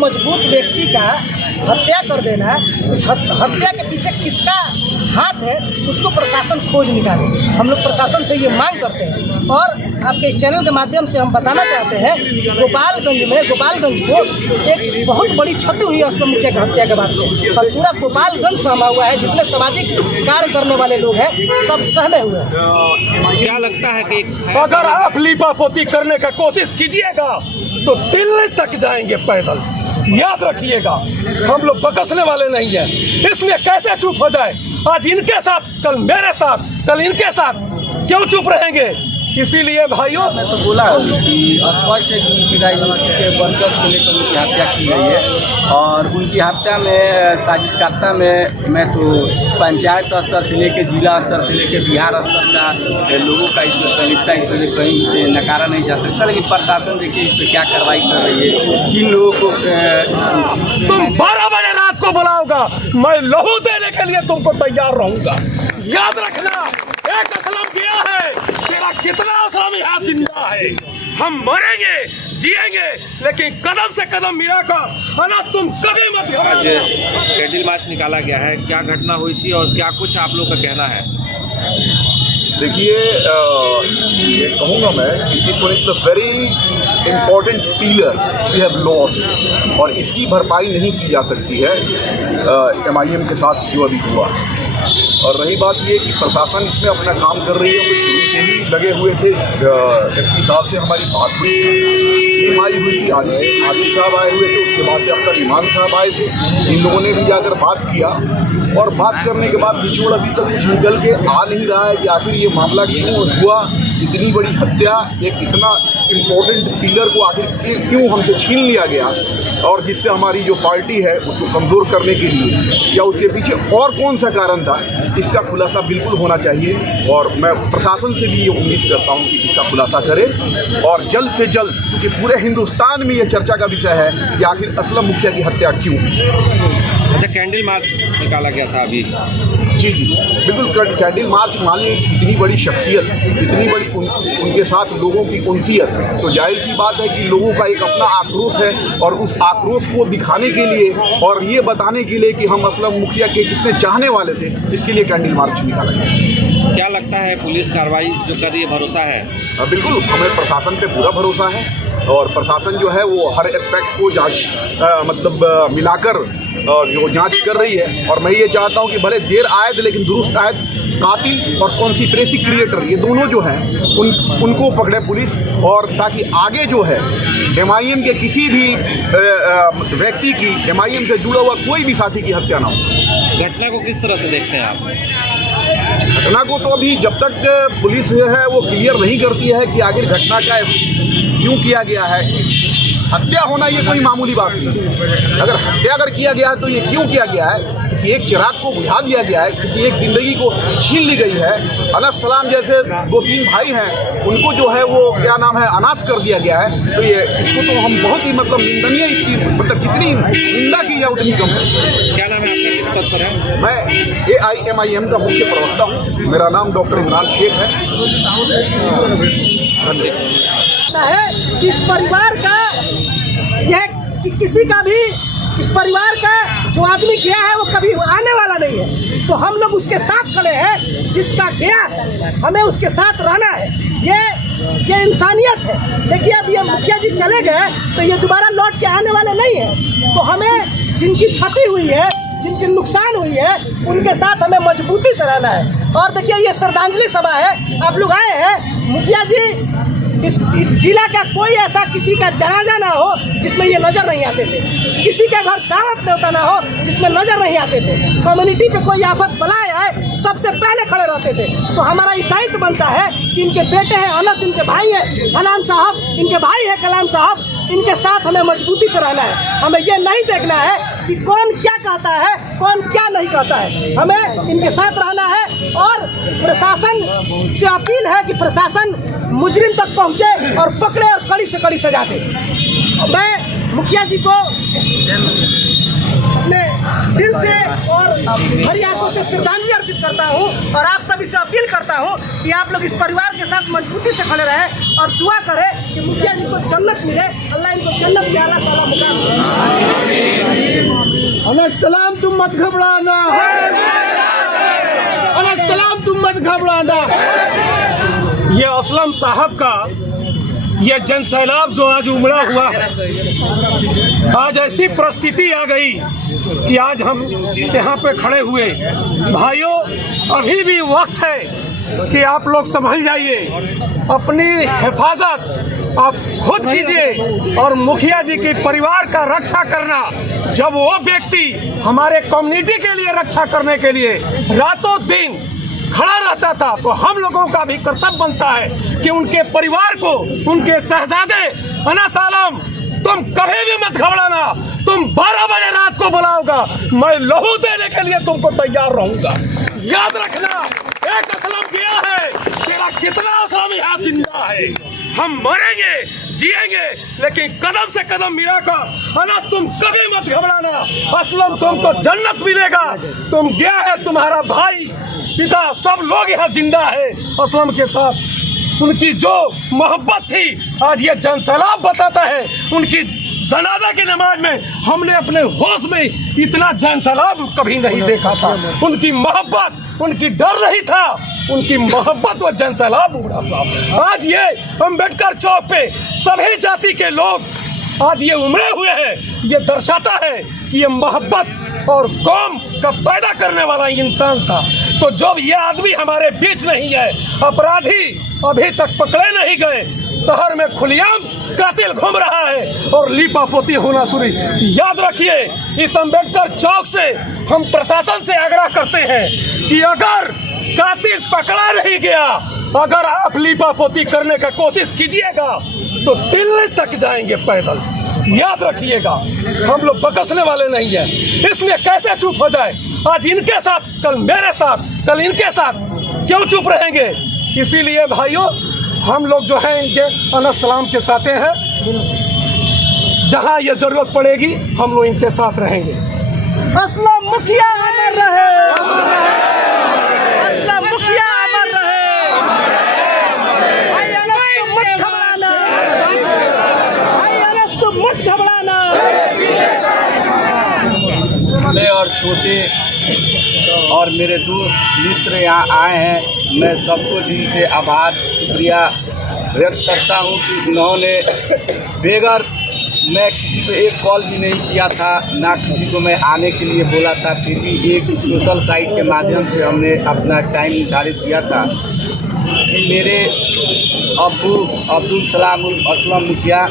मजबूत व्यक्ति का हत्या कर देना, इस हत्या के पीछे किसका हाथ है उसको प्रशासन खोज निकाले। हम लोग प्रशासन से ये मांग करते हैं और आपके इस चैनल के माध्यम से हम बताना चाहते हैं, गोपालगंज को एक बहुत बड़ी क्षति हुई असलम मुखिया की हत्या के बाद से, और पूरा गोपालगंज सहमा हुआ है। जितने सामाजिक कार्य करने वाले लोग हैं सब सहमे हुए हैं। क्या लगता है कि अगर आप लीपापोती करने का कोशिश कीजिएगा तो दिल्ली तक जाएंगे पैदल, याद रखिएगा। हम लोग बकसने वाले नहीं हैं, इसलिए कैसे चुप हो जाए। आज इनके साथ, कल मेरे साथ, कल इनके साथ, क्यों चुप रहेंगे? इसीलिए भाइयों, मैं तो बोला कि स्पष्ट है कि उनकी राजनीति के वर्चस्व को लेकर उनकी हत्या की गई है, और उनकी हत्या में साजिशकर्ता में मैं तो पंचायत स्तर से लेकर जिला स्तर से लेकर बिहार स्तर का लोगों का इसमें संलिप्तता इसमें कहीं से नकारा नहीं जा सकता। लेकिन प्रशासन देखिए इस पर क्या कार्रवाई कर रही है, किन लोगों को तुम 12 बजे रात को बुलाओगा, मैं लहू देने के लिए तुमको तैयार रहूंगा। याद रखना, एक असलम गया है, तेरा कितना असलम यहाँ जिंदा है। हम मरेंगे जिएंगे, लेकिन कदम से कदम मिलाकर अनस तुम कभी मत आज कैंडल मार्च निकाला गया है, क्या घटना हुई थी और क्या कुछ आप लोग का कहना है? देखिए, ये कहूँगा मैं कि this one is the very important pillar we have lost, और इसकी भरपाई नहीं की जा सकती है MIM के साथ जो अभी हुआ। और रही बात ये कि प्रशासन इसमें अपना काम कर रही है, वो शुरू से ही लगे हुए थे। SP साहब से हमारी बात हुई, टीम आई हुई थी, आदिल साहब आए हुए थे, उसके बाद से अब तक ईमान साहब आए थे। इन लोगों ने भी जाकर बात किया, और बात करने के बाद निचोड़ अभी तक कुछ निकल के आ नहीं रहा है कि आखिर ये मामला क्यों हुआ। इतनी बड़ी हत्या, एक इतना इम्पोर्टेंट पिलर को आखिर क्यों हमसे छीन लिया गया, और जिससे हमारी जो पार्टी है उसको कमज़ोर करने के लिए, या उसके पीछे और कौन सा कारण था, इसका खुलासा बिल्कुल होना चाहिए। और मैं प्रशासन से भी ये उम्मीद करता हूँ कि इसका खुलासा करे, और जल्द से जल्द, क्योंकि पूरे हिंदुस्तान में ये चर्चा का विषय है कि आखिर असलम मुखिया की हत्या क्यों। अच्छा, कैंडल मार्च निकाला गया था अभी? जी बिल्कुल, कैंडल मार्च मान ली इतनी बड़ी शख्सियत, इतनी बड़ी उनके साथ लोगों की उनसियत, तो जाहिर सी बात है कि लोगों का एक अपना आक्रोश है, और उस आक्रोश को दिखाने के लिए और ये बताने के लिए कि हम असलम मुखिया के कितने चाहने वाले थे, इसके लिए कैंडल मार्च निकाला गया। क्या लगता है पुलिस कार्रवाई जो कर रही है, भरोसा है? बिल्कुल, हमें प्रशासन पे पूरा भरोसा है, और प्रशासन जो है वो हर एस्पेक्ट को मिलाकर जो जांच कर रही है। और मैं ये चाहता हूँ कि भले देर आयद लेकिन दुरुस्त आयद, कातिल और कॉन्स्पिरेसी क्रिएटर, ये दोनों जो हैं उनको पकड़े पुलिस, और ताकि आगे जो है MIM के किसी भी व्यक्ति की, MIM से जुड़ा हुआ कोई भी साथी की हत्या ना हो। घटना को किस तरह से देखते हैं आप? घटना को तो अभी जब तक पुलिस है वो क्लियर नहीं करती है कि आखिर घटना का क्यों किया गया है। हत्या होना ये कोई मामूली बात नहीं, अगर हत्या किया गया है तो ये क्यों किया गया है। किसी एक चिराग को बुझा दिया गया है, किसी एक जिंदगी को छीन ली गई है। अनस सलाम जैसे 2-3 भाई हैं, उनको जो है वो क्या नाम है अनाथ कर दिया गया है। तो ये इसको तो हम बहुत ही निंदनीय, इसकी जितनी निंदा की जाए उतनी कम है। क्या नाम है आपका, किस पद पर है? मैं AIMIM का मुख्य प्रवक्ता हूँ, मेरा नाम डॉक्टर इमरान शेख है। है इस परिवार का, यह किसी का भी, इस परिवार का जो आदमी गया है वो कभी आने वाला नहीं है, तो हम लोग उसके साथ खड़े हैं। जिसका गया है हमें उसके साथ रहना है, ये इंसानियत है। देखिए अब ये मुखिया जी चले गए तो ये दोबारा लौट के आने वाले नहीं है, तो हमें जिनकी क्षति हुई है, जिनकी नुकसान हुई है, उनके साथ हमें मजबूती से रहना है। और देखिए ये श्रद्धांजलि सभा है, आप लोग आए हैं, मुखिया जी इस जिला का कोई ऐसा किसी का जनाजा ना हो जिसमें ये नजर नहीं आते थे, किसी के घर दावत न्योता ना हो जिसमें नजर नहीं आते थे। कम्युनिटी पे कोई आफत बलाए आए सबसे पहले खड़े रहते थे। तो हमारा ये दायित्व बनता है कि इनके बेटे हैं अनस, इनके भाई हैं अनान साहब, इनके भाई हैं कलाम साहब, इनके साथ हमें मजबूती से रहना है। हमें ये नहीं देखना है कि कौन क्या कहता है, कौन क्या नहीं कहता है, हमें इनके साथ रहना है। और प्रशासन से अपील है कि प्रशासन मुजरिम तक पहुंचे और पकड़े और कड़ी से कड़ी सजा दे। मैं मुखिया जी को अपने दिल से और भरी आंखों से श्रद्धांजलि अर्पित करता हूं, और आप सभी से अपील करता हूं कि आप लोग इस परिवार के साथ मजबूती से खड़े रहें और दुआ करें कि मुखिया जी को जन्नत मिले, अल्लाह इनको जन्नत में आला साला मुकाम दे। सलाम तुम मत घबराना, सलाम तुम मत घबराना। ये असलम साहब का ये जन सैलाब जो आज उमड़ा हुआ है, आज ऐसी परिस्थिति आ गई कि आज हम यहाँ पे खड़े हुए। भाइयों, अभी भी वक्त है कि आप लोग समझ जाइए, अपनी हिफाजत आप खुद कीजिए और मुखिया जी की परिवार का रक्षा करना। जब वो व्यक्ति हमारे कम्युनिटी के लिए रक्षा करने के लिए रातों दिन खड़ा रहता था, तो हम लोगों का भी कर्तव्य बनता है कि उनके परिवार को, उनके शहजादे अनस आलम, तुम कभी भी मत घबराना। तुम 12 बजे रात को बुलाओगा, मैं लहू देने के लिए तुमको तैयार रहूंगा। याद रखना, एक असलम गया है, तेरा कितना असलम यहाँ जिंदा है। हम मरेंगे, जिएंगे, लेकिन कदम से कदम मिलाकर अनस तुम कभी मत घबराना। असलम तुमको जन्नत मिलेगा। तुम गया है, तुम्हारा भाई, पिता, सब लोग यहाँ जिंदा है असलम के साथ। उनकी जो मोहब्बत थी आज ये जन सैलाब बताता है। उनकी जनाजा की नमाज में हमने अपने होश में इतना जन सैलाब कभी नहीं देखा था। उनकी मोहब्बत, उनकी डर नहीं था, उनकी मोहब्बत व जन सैलाब उमड़ा था। आज ये अम्बेडकर चौक पे सभी जाति के लोग आज ये उमड़े हुए हैं। ये दर्शाता है कि ये मोहब्बत और कौम का पैदा करने वाला इंसान था। तो जब ये आदमी हमारे बीच नहीं है, अपराधी अभी तक पकड़े नहीं गए, शहर में खुलेआम कातिल घूम रहा है और लीपापोती होना शुरू। याद रखिए, इस अम्बेडकर चौक से हम प्रशासन से आग्रह करते हैं कि अगर कातिल पकड़ा नहीं गया, अगर आप लीपापोती करने का कोशिश कीजिएगा तो दिल्ली तक जाएंगे पैदल। याद रखिएगा, हम लोग बकसने वाले नहीं है, इसलिए कैसे चुप हो जाए। आज इनके साथ, कल मेरे साथ, कल इनके साथ, क्यों चुप रहेंगे। इसीलिए भाइयों, हम लोग जो है इनके अनस सलाम के साथ हैं। जहां ये जरूरत पड़ेगी हम लोग इनके साथ रहेंगे। असलम मुखिया अमर रहे, असलम मुखिया अमर रहे। भाई अनस तुम मत घबराना, भाई अनस तुम मत घबराना। बड़े और छोटे और मेरे दोस्त मित्र यहाँ आए हैं, मैं सबको दिल से आभार शुक्रिया व्यक्त करता हूँ कि उन्होंने बेगर मैं किसी को एक कॉल भी नहीं किया था, ना किसी को मैं आने के लिए बोला था, फिर भी एक सोशल साइट के माध्यम से हमने अपना टाइम निर्धारित किया था कि मेरे अब्बू अब्दुल सलाम असलम मुखिया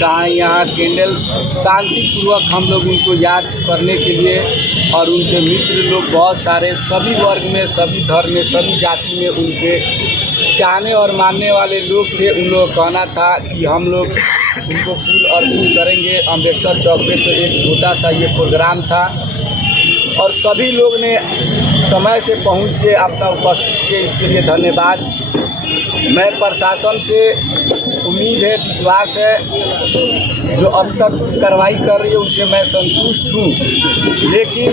कहाँ यहाँ कैंडल शांतिपूर्वक हम लोग उनको याद करने के लिए, और उनके मित्र लोग बहुत सारे सभी वर्ग में, सभी धर्म में, सभी जाति में उनके चाहने और मानने वाले लोग थे। उन लोगों का कहना था कि हम लोग उनको फूल अर्पण करेंगे अम्बेडकर चौक पे। तो एक छोटा सा ये प्रोग्राम था और सभी लोग ने समय से पहुंच के अपना उपस्थित किए, इसके लिए धन्यवाद। मैं प्रशासन से उम्मीद है, विश्वास है, जो अब तक कार्रवाई कर रही है उससे मैं संतुष्ट हूँ, लेकिन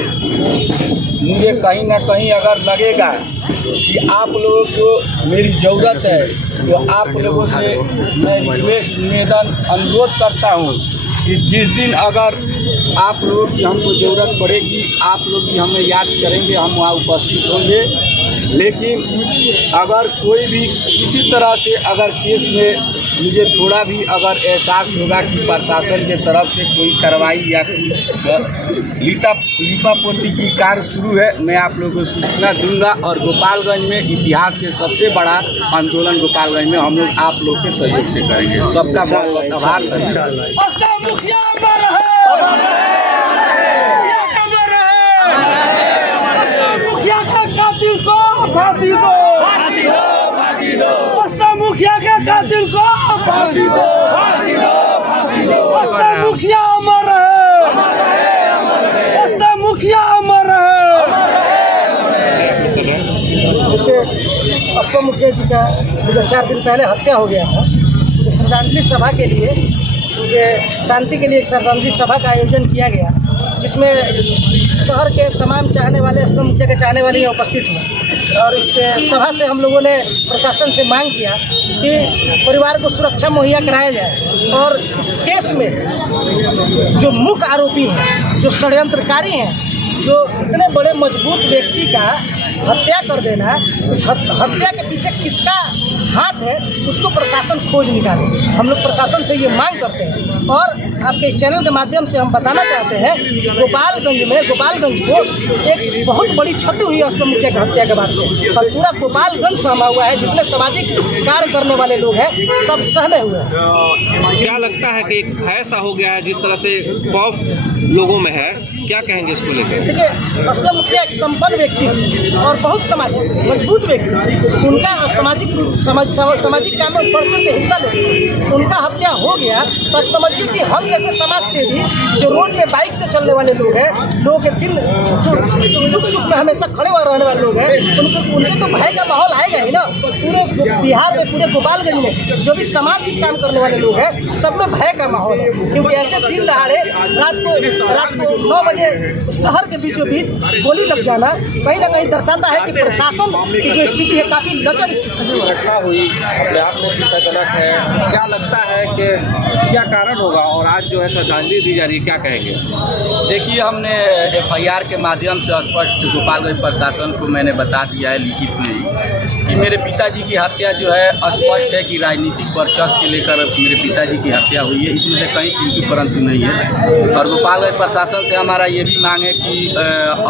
मुझे कहीं ना कहीं अगर लगेगा कि आप लोगों को मेरी ज़रूरत है, तो आप लोगों से मैं रिक्वेस्ट, निवेदन, अनुरोध करता हूँ कि जिस दिन अगर आप लोगों की हमको ज़रूरत पड़ेगी, आप लोग भी हमें याद करेंगे, हम वहाँ उपस्थित होंगे। लेकिन अगर कोई भी किसी तरह से अगर केस में मुझे थोड़ा भी अगर एहसास होगा कि प्रशासन के तरफ से कोई कार्रवाई या लीपापोती की कार्य शुरू है, मैं आप लोगों को सूचना दूंगा। और गोपालगंज में इतिहास के सबसे बड़ा आंदोलन गोपालगंज में हम लोग आप लोग के सहयोग से करेंगे। सबका बहुत बहुत आभार। मुखिया अमर रहे, मुखिया के कातिल को फांसी दो, बस्ता मुखिया के कातिल को फांसी दो, बस्ता मुखिया अमर रहे, बस्ता मुखिया अमर रहे। असलम मुखिया जी का 4 दिन पहले हत्या हो गया था। श्रद्धांजलि सभा के लिए, शांति के लिए एक श्रद्धांजलि सभा का आयोजन किया गया, जिसमें शहर के तमाम चाहने वाले, असलम मुखिया के चाहने वाले यहाँ उपस्थित हुए। और इस सभा से हम लोगों ने प्रशासन से मांग किया कि परिवार को सुरक्षा मुहैया कराया जाए और इस केस में जो मुख्य आरोपी हैं, जो षड्यंत्रकारी हैं, जो इतने बड़े मजबूत व्यक्ति का हत्या कर देना, इस हत्या के पीछे किसका हाथ है उसको प्रशासन खोज निकाले। हम लोग प्रशासन से ये मांग करते हैं और आपके इस चैनल के माध्यम से हम बताना चाहते हैं, गोपालगंज को एक बहुत बड़ी क्षति हुई असलम मुखिया की हत्या के बाद से, और पूरा गोपालगंज सहमा हुआ है। जितने सामाजिक कार्य करने वाले लोग हैं सब सहमे हुए हैं। क्या लगता है कि एक भय सा हो गया है जिस तरह से खौफ लोगों में है, क्या कहेंगे इसको लेकर? देखिए, असलम मुखिया एक संपन्न व्यक्ति थी और बहुत सामाजिक मजबूत व्यक्ति थी। उनका सामाजिक काम में बढ़ चढ़ के हिस्सा लेते, उनका हत्या हो गया तो अब समझिए कि हम जैसे समाज सेवी जो रोड पे बाइक से चलने वाले लोग हैं, लोगों के दिन दुख सुख में हमेशा खड़े हुए रहने वाले लोग हैं, उनको तो भय का माहौल आएगा ही ना। पूरे बिहार में, पूरे गोपालगंज में जो भी सामाजिक काम करने वाले लोग हैं सब में भय का माहौल है, क्योंकि ऐसे दिन दहाड़े रात को 9 बजे शहर के बीचों बीच गोली लग जाना कहीं ना कहीं दर्शाता है कि प्रशासन की जो स्थिति है काफी लचर स्थिति है। घटना हुई अपने आप में चिंताजनक है, क्या लगता है कि क्या कारण होगा और आज जो है श्रद्धांजलि दी जा रही है, क्या कहेंगे? देखिए, हमने FIR के माध्यम से स्पष्ट गोपालगंज प्रशासन को मैंने बता दिया है लिखित में ही कि मेरे पिताजी की हत्या जो है स्पष्ट है कि राजनीतिक वर्चस्व के लेकर मेरे पिताजी की हत्या हुई है, इसमें से कहीं किंतु परंतु नहीं है। और गोपालगंज प्रशासन से हमारा ये भी मांग है कि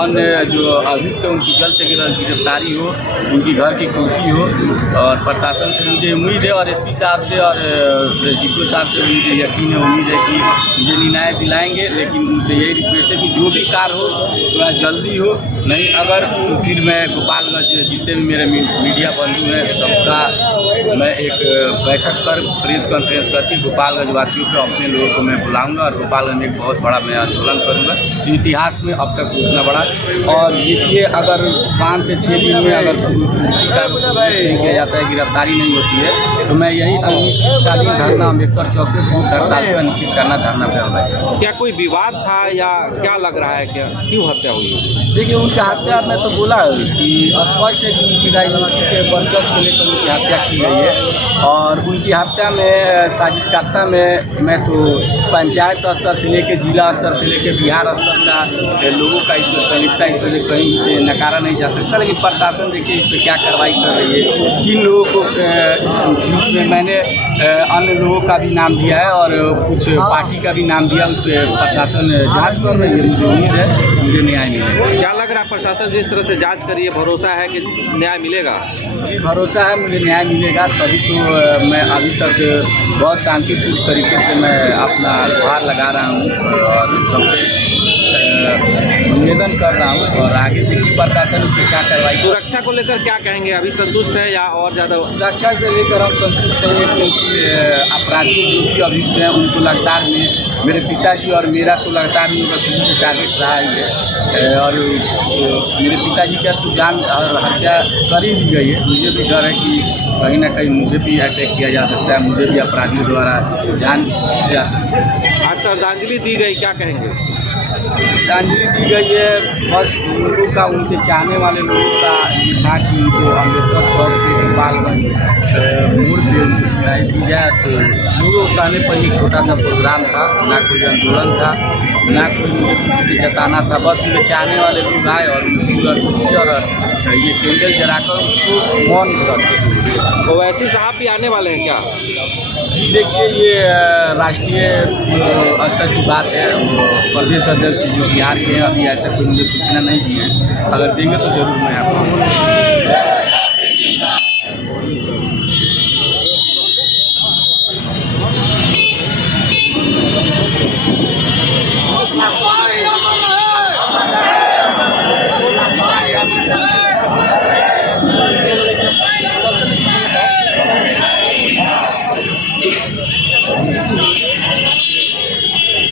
अन्य जो अभियुक्त उनकी जल्द से जल्द गिरफ्तारी हो, उनकी घर की कुर्की हो। और प्रशासन से मुझे उम्मीद है और SP साहब से और डिप्टी साहब से मुझे यकीन है, उम्मीद है कि मुझे न्याय दिलाएंगे। लेकिन उनसे यही रिक्वेस्ट है कि जो भी कार्य हो थोड़ा जल्दी हो, नहीं अगर तो फिर मैं गोपालगंज जितने भी मेरे मीडिया बंधु हैं सबका मैं एक बैठक कर प्रेस कॉन्फ्रेंस करके गोपालगंज वासियों को, अपने लोगों को मैं बुलाऊंगा और गोपालगंज में एक बहुत बड़ा मैं आंदोलन करूंगा जो इतिहास में अब तक उतना बड़ा। और ये अगर 5 से 6 दिन में अगर नहीं किया जाता है, गिरफ्तारी नहीं होती है, तो मैं यही अनिश्चितकालीन धरना अम्बेडकर चौक पे हड़ताल का निश्चित करना धरना पे होगा। क्या कोई विवाद था या क्या लग रहा है, क्या क्यों हत्या हुई? देखिए, उनकी हत्या में तो बोला है कि स्पष्ट है कि उनकी राजनीति के वर्चस्व को लेकर उनकी हत्या की गई है। और उनकी हत्या में साजिशकर्ता में मैं तो पंचायत स्तर से लेकर जिला स्तर से लेकर बिहार स्तर का लोगों का इसमें संलिप्तता इस वजह कहीं से नकारा नहीं जा सकता। लेकिन प्रशासन देखिए इस पर क्या कार्रवाई कर रही है, किन लोगों को इस बीच में मैंने अन्य लोगों का भी नाम दिया है और कुछ पार्टी का भी नाम दिया, उस पर प्रशासन जाँच कर रही है। मुझे उम्मीद है मुझे न्याय मिलेगा। क्या लग रहा है प्रशासन जिस तरह से जांच करिए, भरोसा है कि न्याय मिलेगा? जी, भरोसा है मुझे न्याय मिलेगा, तभी तो मैं अभी तक बहुत शांतिपूर्ण तरीके से मैं अपना गुहार लगा रहा हूँ और सबसे निवेदन कर रहा हूँ। और आगे देखिए प्रशासन इस पर क्या कार्रवाई। सुरक्षा को लेकर क्या कहेंगे, अभी संतुष्ट है या और ज़्यादा? सुरक्षा से लेकर हम संतुष्ट हैं, क्योंकि अपराधी जो भी अभियुक्त हैं उनको लगातार में मेरे पिताजी और मेरा तो लगातार में उनका शुरू से टारगेट रहा है। और मेरे पिताजी का तो जान और हत्या कर ही दी गई है। मुझे भी डर है कि कहीं ना कहीं मुझे भी अटैक किया जा सकता है, मुझे भी अपराधियों द्वारा जान जा सकती है। आज श्रद्धांजलि दी गई, क्या कहेंगे? श्रद्धांजलि दी गई है, बस लोगों का, उनके चाहने वाले लोगों का ये था कि उनको अम्बेडकर चौक पे गोपालगंज मोड़ पे उनको सुनाई दी जाए। तो लोगों को कहने पर एक छोटा सा प्रोग्राम था, ना कोई आंदोलन था, ना कोई मुझे किसी से जताना था, बस उनके चाहने वाले लोग आए और ये कैंडल जलाकर उसको मौन करते। तो वैसे साहब भी आने वाले हैं क्या? देखिए, ये राष्ट्रीय स्तर की बात है। प्रदेश अध्यक्ष जो बिहार के हैं, अभी ऐसा कोई मुझे सूचना नहीं दी है, अगर देंगे तो जरूर मैं आपको